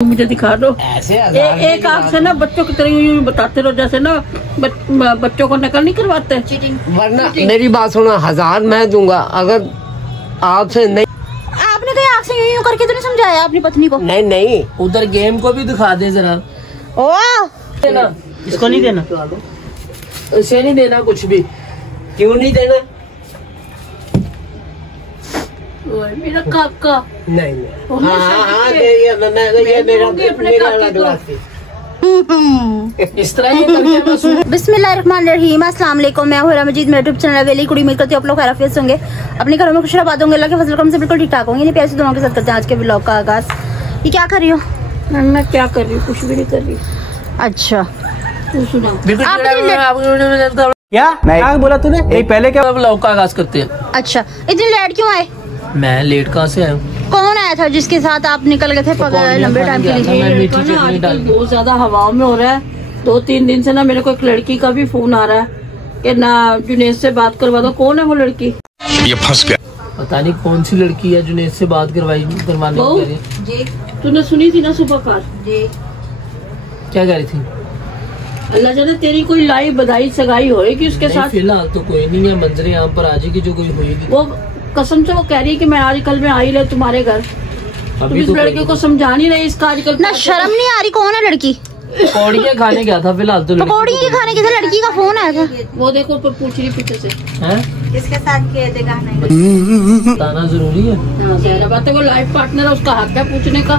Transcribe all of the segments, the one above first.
मुझे दिखा दो। एक आंख से ना बच्चों की तरह यूं बताते रहो, जैसे ना बच्चों को नकल नहीं करवाते। वरना मेरी बात सुनो, 1000 मैं दूंगा अगर आपसे नहीं। आपने कहीं आंख से यूं करके तो नहीं समझाया अपनी पत्नी को? नहीं नहीं, उधर गेम को भी दिखा दे जरा। देना इसको नहीं देना, इसे नहीं देना कुछ भी। क्यों नहीं देना? मेरा काका नहीं नहीं, हाँ ये मेरा इस तरह ये करके बिस्मिल्लाहिर्रहमानिर्रहीम, अस्सलाम वालेकुम। मैं हुरा मजीद, मेरा यूट्यूब चैनल वेली कुड़ी। उम्मीद करती हूँ आप लोग खैरियत होंगे, अपने घरों में खुश आबाद होंगे, अल्लाह के फजल करम से बिल्कुल ठीक ठाक होंगे। नहीं प्यार से दुआओं के साथ करते हैं आज के व्लॉग का आगाज। ये क्या कर रही हो? मैं क्या कर रही हूँ? कुछ भी नहीं कर रही। अच्छा तू सुना। क्या बोला तूने? नहीं पहले क्या व्लॉग का आगाज करते हैं। अच्छा, इतनी लेट क्यों आए? मैं लेट कहाँ से आया हूँ? कौन आया था जिसके साथ आप निकल गए थे लंबे टाइम के लिए? बहुत ज्यादा हवाओं में हो रहा है। 2-3 दिन से ना मेरे को एक लड़की का भी फोन आ रहा है कि ना जुनेद से बात करवा दो। कौन है वो लड़की? ये फंस गया। पता नहीं कौन सी लड़की है जुनेद से बात करवाने जी। तूने सुनी थी ना सुबह कार? जी। क्या कह रही थी? अल्लाह जाने तेरी कोई लाई बधाई सगाई होएगी उसके साथ। फिलहाल तो कोई नहीं है, मंजरे यहाँ पर आ जाएगी जो कोई होएगी। वो कसम से वो कह रही है कि मैं आजकल में आई रहे तुम्हारे घर। तुम इस लड़के को समझा नहीं रहे इसका आजकल ना शर्म नहीं आ रही? कौन है लड़की? पकौड़ियाँ खाने गया था फिलहाल तो। पकौड़ियाँ खाने गया था, लड़की का फोन आया था। वो देखो ऊपर पूछ रही पीछे से किसके साथ किए थे गाने? बताना जरूरी है। हाँ ज़ाहिर बात है, वो लाइफ पार्टनर है, उसका हक है पूछने का।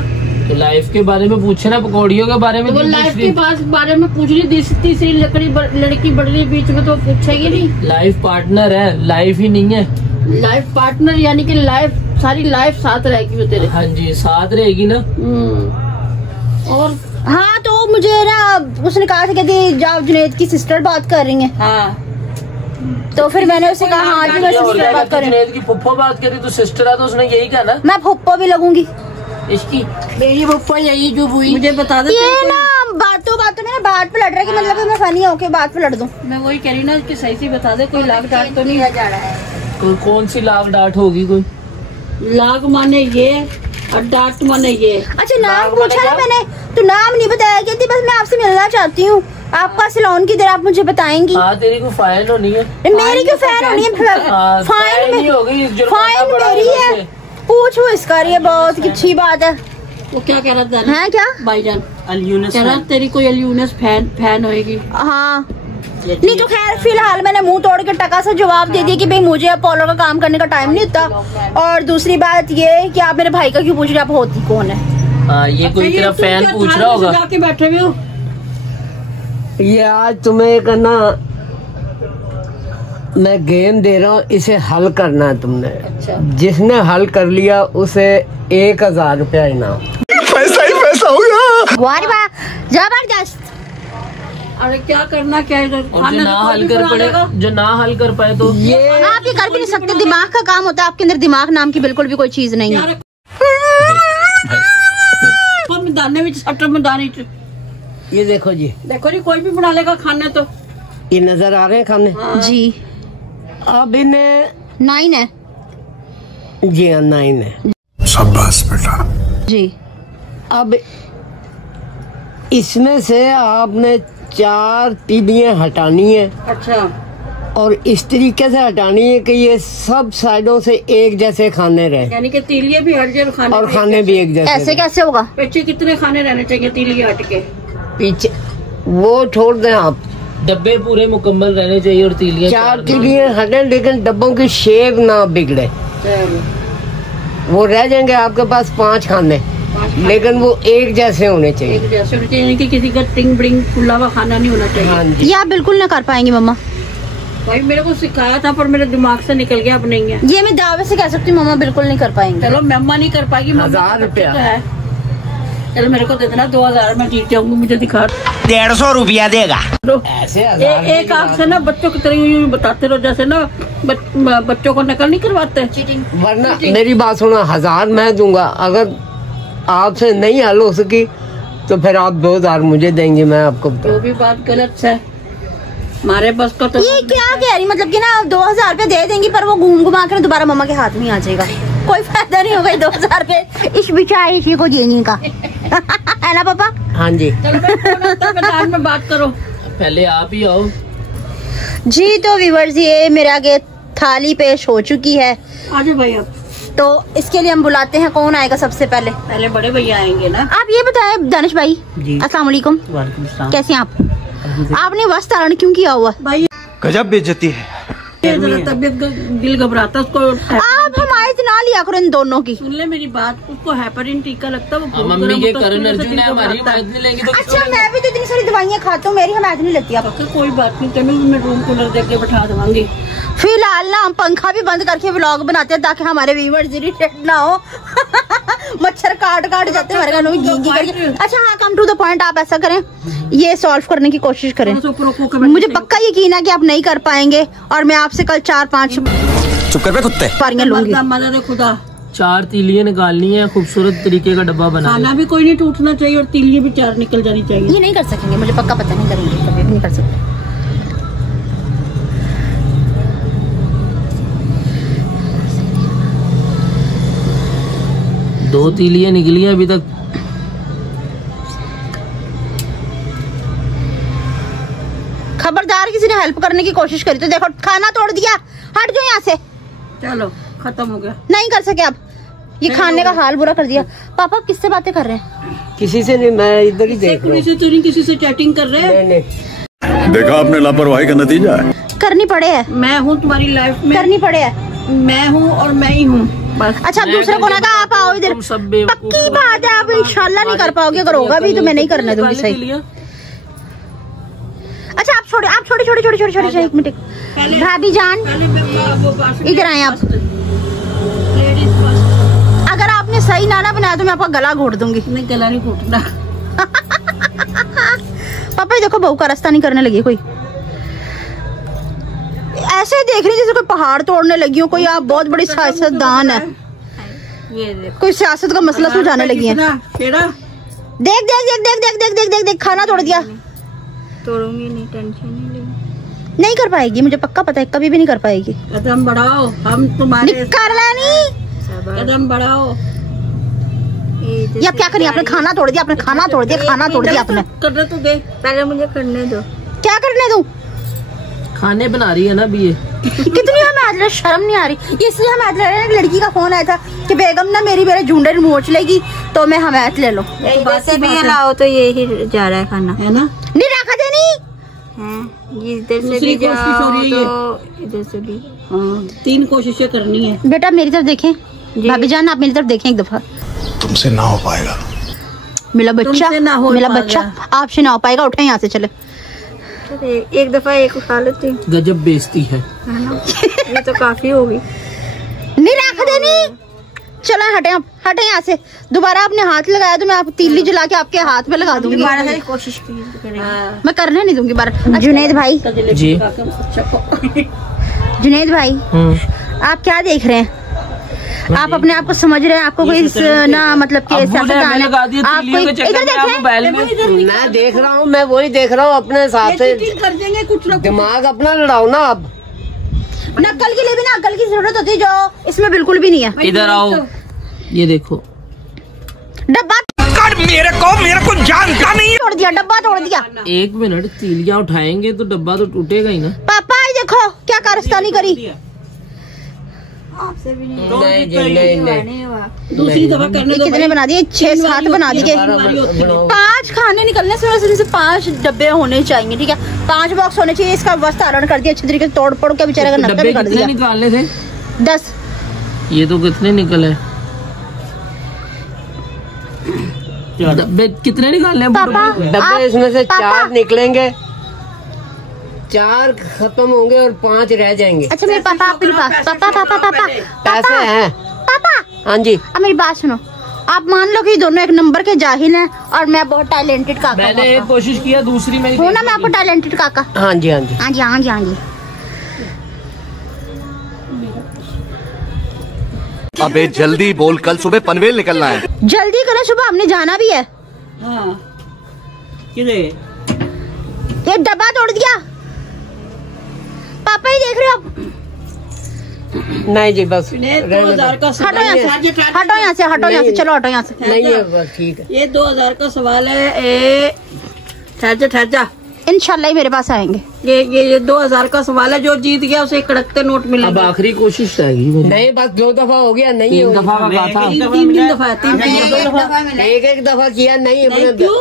तो लाइफ के बारे में पूछे ना, पकौड़ियों के बारे में। वो लाइफ के बारे में पूछ रही, तीसरी लड़की बढ़ रही बीच में, तो पूछेगी नहीं? लाइफ पार्टनर है, लाइफ ही नहीं है। लाइफ पार्टनर यानी कि लाइफ, सारी लाइफ साथ रहेगी वो तेरे। हाँ जी, साथ रहेगी ना। और हाँ, तो मुझे ना उसने कहा था कि जाओ जुनेद की सिस्टर बात कर रही है। हाँ, तो फिर मैंने उसे कहा हाँ जी मैं सिस्टर बात कर रही हूँ। जुनेद की फुप्पो बात करी तो सिस्टर है, तो उसने यही कहा ना मैं फुप्पो भी लगूंगी इसकी। मेरी फुप्पो यही जो हुई, मुझे बता दे। ये ना बातों में ना बात पे लड़ रहा है कि मतलब मैं फनी होके बात पे लड़ दूं। मैं वही कह रही ना कि सही से बता दे, कोई लाग डांट तो नहीं जा रहा है? कौन सी लाग डांट होगी? कोई लाग माने ये और डांट माने ये। अच्छा, नाम पूछा ना मैंने, तो नाम नहीं बताया। कहती बस मैं आपसे मिलना चाहती हूँ, आपका सैलून किधर आप मुझे बताएंगी? हाँ, तेरी को फाइन होनी है। मेरी क्यों फाइन होनी है? फाइन मेरी है। पूछो इसका, ये बहुत अच्छी बात है। वो क्या कह रहा था? है क्या भाईजान? कह रहा तेरी कोई अल्यूनस फैन होएगी। हाँ नहीं तो खैर फिलहाल मैंने मुंह तोड़ के टका सा जवाब दे दिया कि भाई मुझे अपोलो का काम करने का टाइम नहीं होता। और दूसरी बात ये कि आप मेरे भाई का क्यों पूछ रहे, आप होती कौन है? ये कोई तेरा फैन पूछ रहा होगा। जाके बैठे हुए हो। ये आज तुम्हें करना, मैं गेम दे रहा हूँ, इसे हल करना है तुमने। अच्छा। जिसने हल कर लिया उसे 1000 रुपया इनाम। पैसा ही पैसा होगा। वाह वाह, जबरदस्त। अरे क्या करना, क्या जो ना हल कर पड़ेगा, जो ना हल कर पाए तो आप ये कर भी नहीं सकते। दिमाग का काम होता है, आपके अंदर दिमाग नाम की बिल्कुल भी कोई चीज नहीं है। दाने में सटर में दाने। ये देखो जी, देखो जी, कोई भी बना लेगा खाने तो। ये नजर आ रहे हैं खाने? हाँ। जी अब इन्हें 9 है जी, 9 है। शाबाश बेटा जी। अब इसमें से आपने 4 तीलियां हटानी है। अच्छा। और इस तरीके से हटानी है कि ये सब साइडों से एक जैसे खाने रहे, यानी कि तीलिए भी हट जाए खाने, और खाने भी एक जैसे। ऐसे कैसे होगा? पीछे कितने खाने रहने चाहिए तीलिए हट के? पीछे वो छोड़ दें आप, डब्बे पूरे मुकम्मल रहने चाहिए और तीलियां 4 तीलियां हटे, लेकिन डब्बों की शेप ना बिगड़े। वो रह जाएंगे आपके पास 5 खाने, लेकिन वो एक जैसे होने चाहिए। एक जैसे होने चाहिए, कि किसी का टिंग ब्रिंग खुला हुआ खाना नहीं होना चाहिए। हाँ जी। ये आप बिल्कुल ना कर पाएंगी मम्मा। भाई मेरे को सिखाया था पर मेरे दिमाग से निकल गया, अब नहीं है। ये मैं दावे से कह सकती हूँ मम्मा बिल्कुल नहीं कर पाएंगे। चलो मम्मा नहीं कर पाएगी, 1000 रुपया तो है। चलो मेरे को दे देना 2000, मैं जीत जाऊंगी। मुझे दिखा 150 रुपया देगा। ऐसे एक आंख से ना बच्चों की तरह यूं बताते रहो, जैसे ना बच्चों को नकल नहीं करवाते। वरना मेरी बात सुनो, 1000 मैं दूंगा अगर आपसे नहीं हल हो सकी तो फिर आप 2000 मुझे देंगे। मैं आपको जो भी बात गलत है हमारे बस का तो। ये क्या कह रही, मतलब कि ना 2000 रुपया दे देंगी पर वो घूम घुमा कर दोबारा मम्मा के हाथ में आ जाएगा। कोई फायदा नहीं होगा 2000 रुपए इस बेचारे इसी को देने का है ना पापा? हाँ जी। चलो मैदान में बात करो। पहले आप ही आओ जी। तो व्यूअर्स ये मेरे आगे थाली पेश हो चुकी है, आजो भाई अब। तो इसके लिए हम बुलाते हैं, कौन आएगा सबसे पहले? पहले बड़े भैया आएंगे ना। आप ये बताएं दानिश भाई, अस्सलाम वालेकुम, वालेकुम सलाम। कैसे हैं आप? आपने वस्त्र धारण क्यों किया हुआ? भाई गजब बेइज्जती है। जरा तबीयत दिल घबराता उसको। आप हमारे ना लिया करो इन दोनों की। सुन ले मेरी बात, उसको हेपरिन टीका लगता है वो मम्मी के होता है, करण उसकी वजह से अर्जुन दिल है, हमारी घबराता है। हिमायत नहीं लेंगी तो अच्छा मैं भी तो इतनी सारी दवाइयाँ खाता हूँ, मेरी हिमायत नहीं लगती। आप कोई बात नहीं, तमिल में रूम कूलर देके बैठा दूंगी। फिलहाल ना हम पंखा भी बंद करके व्लॉग बनाते हैं ताकि हमारे व्यूअर्स इरिटेट ना हो। मच्छर काट जाते हैं हमारे कानों में गींगी करके। अच्छा हाँ, कम टू द पॉइंट। आप ऐसा करें, ये सॉल्व करने की कोशिश करें। मुझे पक्का यकीन है कि आप नहीं कर पाएंगे और मैं आपसे कल 4-5 चुप कर बे कुत्ते। पारियां लूंगी। मदद खुदा 4 तीलियां निकालनी है, खूबसूरत तरीके का डब्बा बना खाना भी कोई नहीं टूटना चाहिए और तीलियां भी 4 निकल जानी चाहिए। ये नहीं कर सकेंगे, मुझे पक्का पता नहीं करेंगे, कभी भी नहीं कर सकते। 2 तीलियां निकली हैं अभी तक। खबरदार किसी ने हेल्प करने की कोशिश करी तो देखो खाना तोड़ दिया। हट जाओ यहाँ से। चलो खत्म हो गया। नहीं कर सके आप, ये खाने का हाल बुरा कर दिया। पापा आप किससे बातें कर रहे हैं? किसी से नहीं, मैं इधर ही देख रहा हूँ। किसी से चैटिंग कर रहे हैं? नहीं। देखा आपने लापरवाही का नतीजा है। करनी पड़े है, मैं हूँ तुम्हारी लाइफ में, करनी पड़े है। मैं हूँ और मैं ही हूँ बस। अच्छा दूसरा को ना कहा आप आओ इधर। तुम सब बेवकूफ पक्की बात है, आप इंशाल्लाह नहीं कर पाओगे। अगर होगा भी तो मैं नहीं करने दूंगी। सही। अच्छा आप छोड़े एक मिनट। भाभी जान इधर आए आप। अगर आपने सही ना बनाया तो मैं आपका गला घोट दूंगी। नहीं गला नहीं घोटना। पापा ये देखो बहू का रास्ता नहीं करने लगी कोई। ऐसे ही देख रही जैसे कोई पहाड़ तोड़ने लगी हो। कोई आप बहुत बड़ी सियासतदान है, कोई सियासत का मसला सुलझाने लगी है। देख खाना तोड़ दिया। तोड़ूंगी नहीं, टेंशन नहीं कर पाएगी, मुझे पक्का पता है, कभी भी नहीं कर पाएगी। कदम बढ़ाओ, हम तुम्हारे कर लेनी। कदम बढ़ाओ। ये आप क्या करिए? आपने खाना तोड़ दिया, आपने खाना तोड़ दिया, खाना तोड़ दिया आपने। करने तो दे, पहले मुझे करने दो। क्या करने दूं? खाने बना रही है ना अभी ये। कितनी हमें शर्म नहीं आ रही। इसलिए हमें एक लड़की का फोन आया था कि बेगम ना मेरे झुंडे मोच लेगी तो मैं हमायत ले लो। वैसे भी ये लाओ तो ये ही जा रहा है खाना, है ना? नहीं रखा देनी है। इधर से दूसरी भी कोशिश हो जाओ रही है तो इधर से भी। हाँ, 3 कोशिशें करनी है। बेटा मेरी तरफ देखें, भाभी जान आप मेरी तरफ देखें एक दफा। तुमसे ना हो पाएगा। मेरा बच्चा, तुमसे ना हो मेरा पाएगा। बच्चा आपसे ना हो पाएगा। उठे यहाँ से चले। एक दफा एक उठा लेती हूँ, गजब बेइज्जती है ना? ये तो काफी होगी। नहीं रख देनी। चलो हटे आप, हटे यहाँ से। दोबारा आपने हाथ लगाया तो मैं आप तीली जला के आपके हाथ में लगा दूंगी। दोबारा से कोशिश करेंगे। मैं करने नहीं दूंगी बार। जुनैद भाई जी। जुनैद भाई आप क्या देख रहे हैं? आप अपने आप को समझ रहे हैं? आपको कोई ना मतलब कि सियासतदान है? आप कोई इधर देखें। मैं देख रहा हूँ, मैं वही देख रहा हूँ अपने साथ से। कर देंगे कुछ ना कुछ। दिमाग अपना लड़ाओ ना आप। नकल के लिए भी ना अकल की जरूरत होती है, जो इसमें बिल्कुल भी नहीं है। इधर आओ, ये देखो डब्बा मेरे को जानता नहीं। तोड़ दिया, डब्बा तोड़ दिया। 1 मिनट, तीलियां उठाएंगे तो डब्बा तो टूटेगा ही ना। पापा ये देखो क्या कारस्तानी करी। दूसरी दफा करने दो। कितने बना दिए? 6-7 बना दिए। 5 खाने निकलने से 5 डब्बे होने चाहिए। ठीक है, 5 बॉक्स होने चाहिए। इसका वस्त्र धारण कर दिया अच्छी तरीके से, तोड़ फोड़ के बेचारे का नक्शा डब्बे भी कर कितने दिया। निकालने थे? 10। ये तो कितने निकले? डब्बे कितने निकालने हैं? पापा डब्बे इसमें से 4 निकलेंगे, 4 खत्म होंगे और 5 रह जाएंगे। अच्छा मेरे पापा, आप मेरे पास पापा पैसे हैं। पापा हाँ जी। अब मेरी बात सुनो। आप मान लो कि दोनों एक नंबर के जाहिल हैं और मैं बहुत टैलेंटेड काका मैंने एक कोशिश किया, दूसरी में हूँ ना। मैं आपको टैलेंटेड काका। हाँ जी हाँ जी हाँ जी हाँ जी हाँ जी। अबे जल्दी बोल, कल सुबह पनवेल निकलना है। जल्दी करें, सुबह हमने जाना भी है। हाँ किधर? ये डब्बा तोड़ दिया। पापा ही देख रहे हो आप? नहीं जी बस 2000 का हटो यहाँ से, हटो यहाँ से, हटो यहाँ से, चलो हटो यहाँ से। नहीं है बस ठीक है। ये 2000 का सवाल है। ठहर जा। इंशाल्लाह ही मेरे पास आएंगे। ये 2000 का सवाल है। जो जीत गया उसे कड़कते नोट अब मिलेंगे। आखिरी कोशिश रहेगी मेरी। नहीं बस 2 दफा हो गया, नहीं तीन होगी। दफा मैं कहा था। तीन दफा है। तीन एक दफा किया नहीं नहीं, क्यों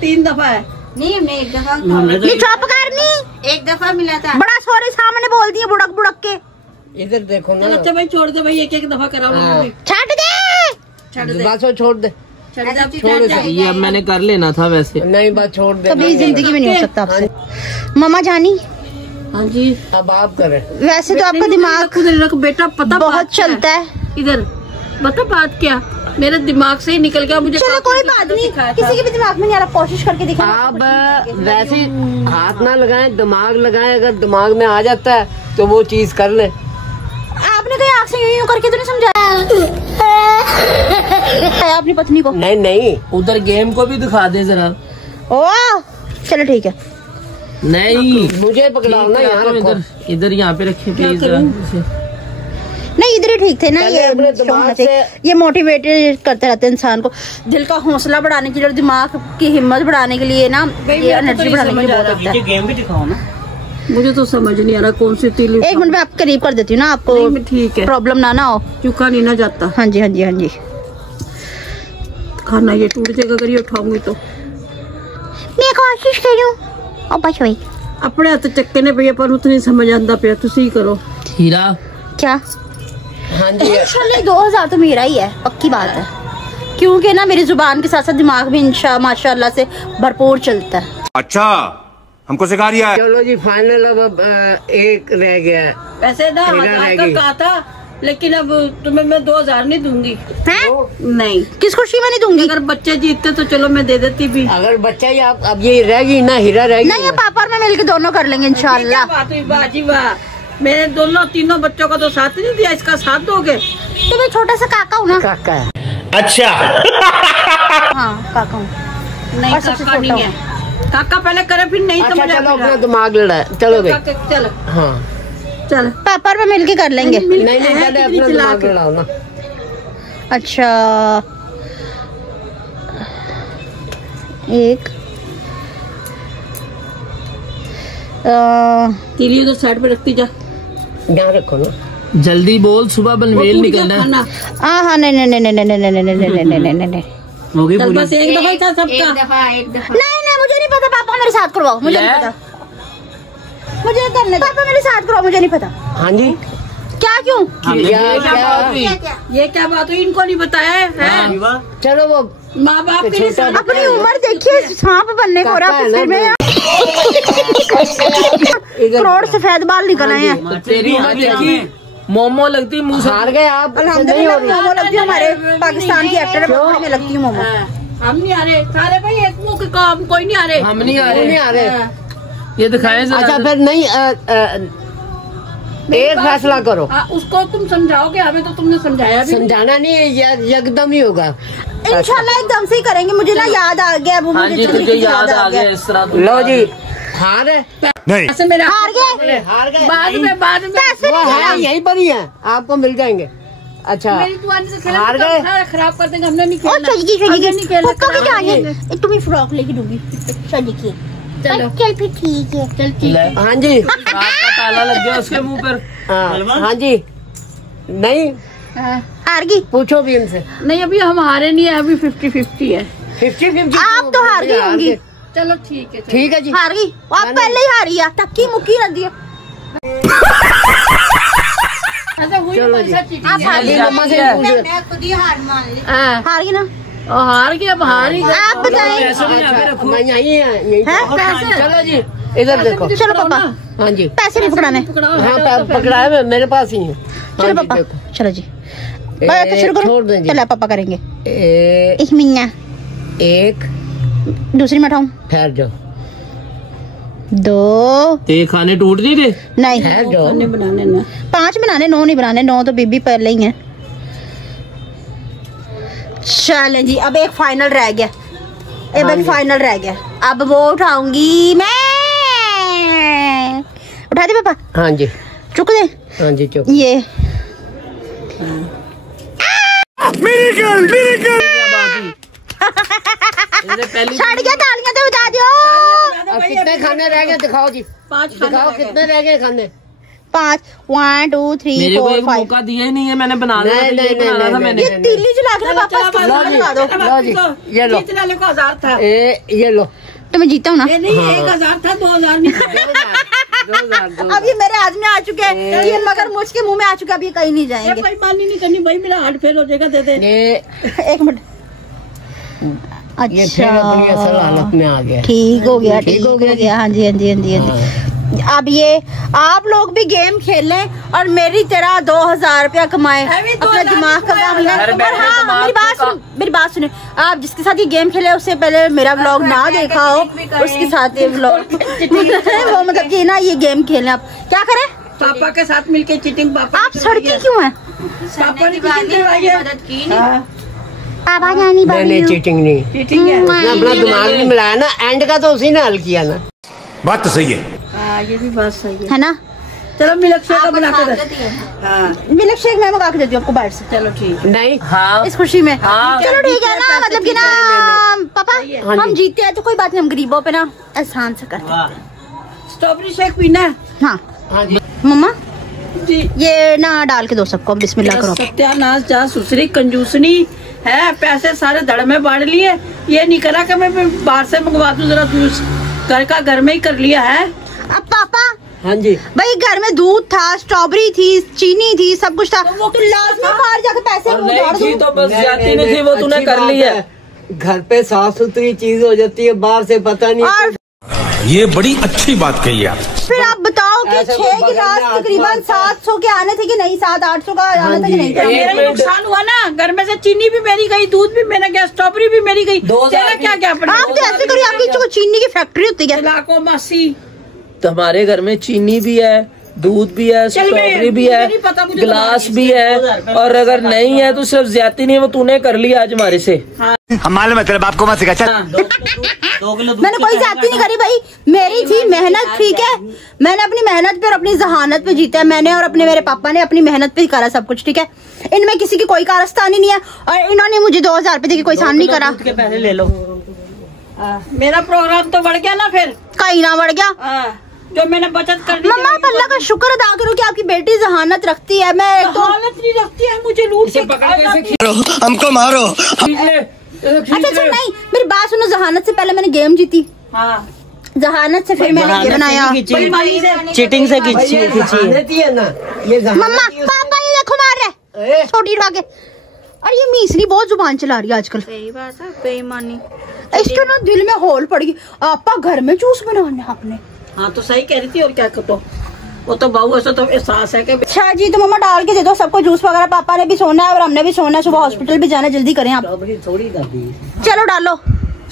3 दफा है? नहीं हमने एक दफा नहीं चुप करनी, एक दफा मिला था। बड़ा सॉरी सामने बोल दिए बुड़क बुड़क के। इधर देखो ना। अच्छा भाई छोड़ दे भाई, एक दफा कराओ। हाँ। छट दे, छड़ दे, बस वो छोड़ दे। छोड़ दे। ये अब मैंने कर लेना था वैसे। नहीं बस छोड़ दे। कभी जिंदगी में नहीं हो सकता आपसे। मामा जानी, हाँ जी। अब आप करें। वैसे तो आपका दिमाग खुद रख बेटा, पता बहुत बात क्या चलता है। इधर बता बात क्या, मेरे दिमाग से ही निकल गया। मुझे चलो कोई बात नहीं, सिखाया था। किसी के भी दिमाग में नहीं आ रहा, कोशिश करके दिखा। आप वैसे हाथ ना लगाएं, दिमाग लगाएं। अगर दिमाग में आ जाता है तो वो चीज कर ले। आपने कहीं आँख से यूं करके तो नहीं समझाया अपनी पत्नी को? नहीं नहीं उधर गेम को भी दिखा दे जरा। ओ चलो ठीक है। नहीं मुझे पकड़ाओ ना, यहाँ रखो। इधर इधर यहाँ पे रखे प्लीज जरा। नहीं इधर ही ठीक थे ना। पहले ये अपने strong दिमाग होना चाहिए। ये मोटिवेटेड करते रहते हैं इंसान को, दिल का हौसला बढ़ाने के लिए और दिमाग की हिम्मत बढ़ाने के लिए ना, ये एनर्जी बढ़ाने के लिए बहुत होता है। गेम भी दिखाओ ना। मुझे तो समझ नहीं आ रहा कौन सी तीली। एक मिनट में आप करीब कर देती हूँ ना, आपको नहीं, ठीक है। प्रॉब्लम ना हो। चुका नहीं ना जाता हाँ जी हाँ जी हाँ जी। खाना ये टूट जाएगा अगर ये उठाऊंगी तो। मैं कोशिश करूँ और बस वही। अपने हथ चक्के ने भैया पर उतनी समझ आंदा पिया, तुसी करो। हीरा क्या हाँ जी। इंशाल्लाह 2000 तो मेरा ही है, पक्की बात है। क्योंकि ना मेरी जुबान के साथ साथ दिमाग भी माशाल्लाह से भरपूर चलता है। अच्छा हमको सिखा रिया है। चलो जी फाइनल। अब एक रह गया है। वैसे ना मेरा 1000 रहेगी। का कहा था, लेकिन अब तुम्हें मैं 2000 नहीं दूंगी। हैं? नहीं, किस खुशी में नहीं दूंगी? अगर बच्चे जीतते तो चलो मैं दे देती भी। अगर बच्चा ही आप अब ये रहेगी ना, हीरा रहेगी। नहीं, ये पापा और मैं मिलके दोनों कर लेंगे क्या इंशाल्लाह। बात हुई बाजी वाह। मैंने तीनों बच्चों का तो साथ नहीं दिया, इसका साथ दोगे? तो मैं छोटा सा काका हूँ ना। काका है। अच्छा हाँ काका हूँ। नहीं और सबसे काका नहीं छोटा है। काका पहले करे फिर नहीं अच्छा समझ चलो अपना आएगा। दिमाग लड़ाए। चलो भाई। चल हाँ चल। पापा और मैं मिलके कर लेंगे। नहीं नहीं पहले अपना दिमाग लड़ाओ ना। अच्छा एक तीली तो साइड पे रखती जा। यहाँ रखो ना। जल्दी बोल, सुबह बनमेल निकलना है। खाना हाँ नहीं नहीं नहीं नहीं नहीं नहीं नहीं नहीं नहीं नहीं नहीं नहीं नहीं होगी चल पूरी। बस एक दफा ही था सबका। एक दफा नहीं मुझे नहीं पता। पापा मेरे साथ करवाओ, मुझे नहीं पता। मुझे करने दो। पापा मेरे साथ करवाओ, मुझे नहीं पता। हाँ जी। क्या क्यों? ये क्या बात हुई? ये क्या बात हुई, इनको नहीं बताया है? चलो वो माँ बाप के लिए साथ अपनी उम्र देखिए, सांप बनने को हो रहा है फिर में। करोड़ सफेद बाल निकल आए हैं। तेरी उम्र देखी, मोमो लगती मुंह से। हार गए आप। नहीं हो अल्हम्दुलिल्लाह रही। मोमो लगती है, हमारे पाकिस्तान की एक्टर में लगती हूँ मोमो। हम नहीं आ रहे सारे भाई, एक मुंह के काम कोई नहीं आ रहे। हम नहीं आ नहीं रहे। आ रहे। ये दिखाएं जरा। अच्छा फिर नहीं एक फैसला करो। उसको तुम समझाओगे, हमें तो तुमने समझाया भी नहीं। समझाना नहीं है, एकदम ही होगा। इंशाल्लाह एकदम से ही करेंगे। मुझे ना याद आ गया वो, हाँ जी, तुझे याद आ गया इस तरह। लो जी हार है। नहीं ऐसे मेरे हार गए। हार गए। बाद में पैसे वो नहीं है यहीं पर ही है, आपको मिल जाएंगे। अच्छा मेरी दुआन से खेला हार तो गए। खराब कर देंगे। हमने नहीं ओ खेलना। चल जी हमने नहीं खेलना, वो कभी खराब जाएंगे। करेंगे। तुम्हें फ्रॉक लेके दूंगी। चल जी चलो चल फिर ठीक है। चल ठीक है। हाँ जी। रात का ताला लग गया उसके मुंह पर। हाँ जी। नहीं हार गई। पूछो भी इनसे। नहीं अभी हम हारे नहीं है, अभी 50-50 है। 50-50। आप तो हार गई होंगी। चलो ठीक है। ठीक है जी। हार गई आप, पहले ही हारी है। टक्की मुक्की न दियो। ऐसा हुई चलो ना, जी। ऐसा चीटिंग आप है। हार गई। मम्मा से पूछ ले। मैं खुद ही हार मान ली। हार गई ना। और हार गया, अब हार ही गए। आप बताएं। अच्छा, मैं यहीं है यहीं हैं? पे। पैसे चलो जी इधर देखो। चलो पापा, हाँ जी। पैसे नहीं पकड़ाने। हाँ पकड़ा है, मेरे पास ही है। चलो हाँ जी, पापा देखो। चलो जी। तो शुरू छोड़ करो। दें जी। चलो पापा करेंगे। ए- एक मिन्ना एक दूसरी में उठाऊं। ठहर जाओ। दो ते खाने टूट नहीं रहे। नहीं ठहर जाओ। खाने बनाने ना। 5 बनाने, 9 नहीं बनाने। 9 तो बीबी पहले ही है। चलें जी, अब एक फाइनल रह गया। अब एक फाइनल रह गया। अब वो उठाऊंगी मैं। उठा दे पापा, हाँ जी। चुक दे हाँ जी चुप। ये छड़ गया, तालियां तो बजा दियो। अब कितने खाने रह गए दिखाओ जी, 5 दिखाओ कितने रह गए खाने। 5 1 2 3 मेरे को 4 एक 5। मौका दिया ही नहीं है, मैंने बना दिया। नहीं, नहीं, बनाना था नहीं, मैंने। ये तीली जला के ना वापस लगा दो। लो जी, ये लो। कितने वाले को 1000 था? ये लो। तो मैं जीता हूँ ना। नहीं 1000 था, 2000 नहीं था। 2000 अब ये मेरे हाथ में आ चुके हैं, ये मगर मुझके मुंह में आ चुके, अब ये कहीं नहीं जाएंगे। भाई मानी नहीं करनी भाई, मेरा हार्ट फेल हो जाएगा, दे दे। ये एक मिनट। ये फिर अपनी असल हालत में आ गया। ठीक हो गया, ठीक हो गया। हाँ जी, हाँ जी, हाँ जी, हाँ जी। अब ये आप लोग भी गेम खेलें और मेरी तरह 2000 रुपया कमाए, अपना दिमाग का काम लें। और हाँ, मेरी बात सुने, आप जिसके साथ ये गेम खेले उससे पहले मेरा व्लॉग ना देखा हो, उसके साथ ये व्लॉग वो मतलब कि ना ये गेम खेलें। आप क्या करें? पापा के साथ मिलके चीटिंग। पापा आप सड़की क्यों है? पापा ने मदद की। पापा जानी नहीं, चीटिंग नहीं, चीटिंग है। उसने अपना दिमाग नहीं मिलाया ना, एंड का तो उसी ने हल किया ना। बात तो सही है। ये भी बात सही है ना। चलो मिल्क शेक बना के दे। मिल्क शेक मैं मंगा के देती हूँ आपको बाहर से। चलो ठीक। नहीं, हाँ इस खुशी में। हाँ। चलो ठीक है ना, मतलब कि ना पापा हम जीते हैं तो कोई बात नहीं, हम गरीबों पे ना एहसान से करते हैं। स्ट्रॉबेरी शेक पीना है? हाँ हाँ जी, मम्मा जी। ये ना डाल के दो सबको, बिस्मिल्लाह करो। सत्यानाश जा सुसरी कंजूसनी है, पैसे सारे धड़ में बांट लिए। ये नहीं करा कि मैं बाहर से मंगवा दूं, जरा जूस घर का घर में ही कर लिया है। अब पापा हाँ जी, भाई घर में दूध था, स्ट्रॉबेरी थी, चीनी थी, सब कुछ था, तो लाजमी बाहर जाके पैसे और उधार नहीं थी दूं। तो बस जाती नहीं थी, वो तूने अच्छी कर बात ली है। घर पे साफ सुथरी चीज हो जाती है, बाहर से पता नहीं। और ये बड़ी अच्छी बात कही आप। फिर आप बताओ कि ऐसा 6 कोई गिलास बगल में तकरीबन आसमान था। 700 के आने थे कि नहीं, 700-800 का आना था कि नहीं? हाँ जी। मेरा ही नुकसान हुआ ना, घर में से चीनी भी मेरी गई, दूध भी मेरा गया, स्ट्रॉबेरी भी मेरी गई। 2000 तेरा क्या क्या आप तो ऐसे करिए, आपकी जो चीनी की फैक्ट्री होती है। लाखों मासी। तो हमारे घर में चीनी भी है, दूध भी है, स्ट्रॉबेरी भी है, नहीं पता मुझे, गिलास भी है, और अगर नहीं है तो सिर्फ ज्यादा नहीं है, वो तूने कर लिया आज हमारे से। हम मालूम है तेरे बाप को मत सिखा। चल। मैंने कोई जाती नहीं करी भाई, मेरी थी मेहनत, ठीक है। मैंने अपनी मेहनत पे और अपनी जहानत पे जीता है मैंने, और अपने मेरे पापा ने अपनी मेहनत पे ही करा सब कुछ, ठीक है। इनमें किसी की कोई कारस्तानी नहीं है, और इन्होंने मुझे 2000 रुपए देके कोई काम नहीं करा। के पैसे ले लो। मेरा प्रोग्राम तो बढ़ गया ना फिर। कहीं ना बढ़ गया। जो मैंने बचत कर दी। मम्मा आप अल्लाह का शुक्र अदा करो कि आपकी बेटी जहानत रखती है। मैं एक तो हालत नहीं रखती है, मुझे लूट के पकड़ के ऐसे हमको मारो। खींच ले, अच्छा नहीं, मेरी बात सुनो, जहानत से पहले मैंने गेम जीती, हाँ। जहानत से फिर मैंने ये बनाया। चीटिंग से रहती है ना ये मम्मा पापा ये देखो मार रहे छोटी उठा के, और ये मीसरी बहुत जुबान चला रही है आजकल। सही बात है, बेईमानी। इसके ना दिल में होल पड़ गई, आपा घर में जूस बनाना आपने। हाँ तो सही कह रही थी, और क्या करो, वो तो बहू ऐसा तो एहसास है कि। अच्छा जी, तो मम्मा डाल के दे दो सबको जूस वगैरह, पापा ने भी सोना है और हमने भी सोना है, सुबह हॉस्पिटल भी जाना, जल्दी करें आप। थोड़ी चलो डालो।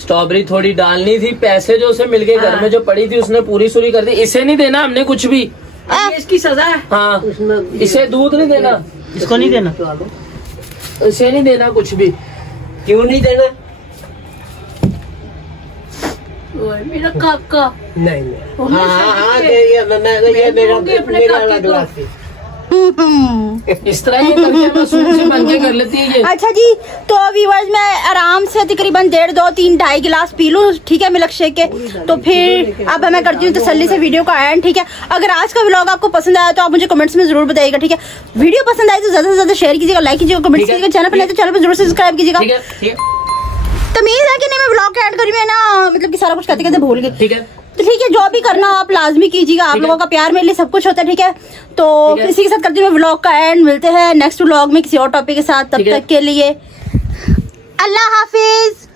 स्ट्रॉबेरी थोड़ी डालनी थी, पैसे जो उसे मिल गए घर में जो पड़ी थी उसने पूरी सूरी कर दी। इसे नहीं देना हमने कुछ भी, ये इसकी सजा है। हाँ इसे दूध नहीं देना, इसको नहीं देना, इसे नहीं देना कुछ भी। क्यों नहीं देना? मेरा काका। नहीं नहीं, हाँ ये मेरा अलग गिलास थी। इस तरह ये करके मसूर से बन के कर लेती है ये। अच्छा जी, तो व्यूअर्स मैं आराम से तकरीबन 1.5 2 3 2.5 गिलास पी लूं, ठीक है, मिल्क शेक के। तो फिर अब मैं करती हूँ तसल्ली से वीडियो का एंड, ठीक है। अगर आज का व्लॉग आपको पसंद आया तो आप मुझे कमेंट्स में जरूर बताइएगा, ठीक है। वीडियो पसंद आए तो ज्यादा से ज्यादा शेयर कीजिएगा, लाइक कीजिएगा, कमेंट कीजिएगा, चैनल पर नहीं तो चैनल पर जरूर सब्सक्राइब कीजिएगा। ठीक है, ठीक है, तमीज है कि नहीं, मैं व्लॉग का एंड करी, मैं ना मतलब कि सारा कुछ कहते कहते भूल गई। ठीक है, तो ठीक है, जो भी करना हो आप लाजमी कीजिएगा, आप लोगों का प्यार मेरे लिए सब कुछ होता है, ठीक है। तो इसी के साथ करते हुए व्लॉग का एंड, मिलते हैं नेक्स्ट व्लॉग में किसी और टॉपिक के साथ, तब तक के लिए अल्लाह हाफिज।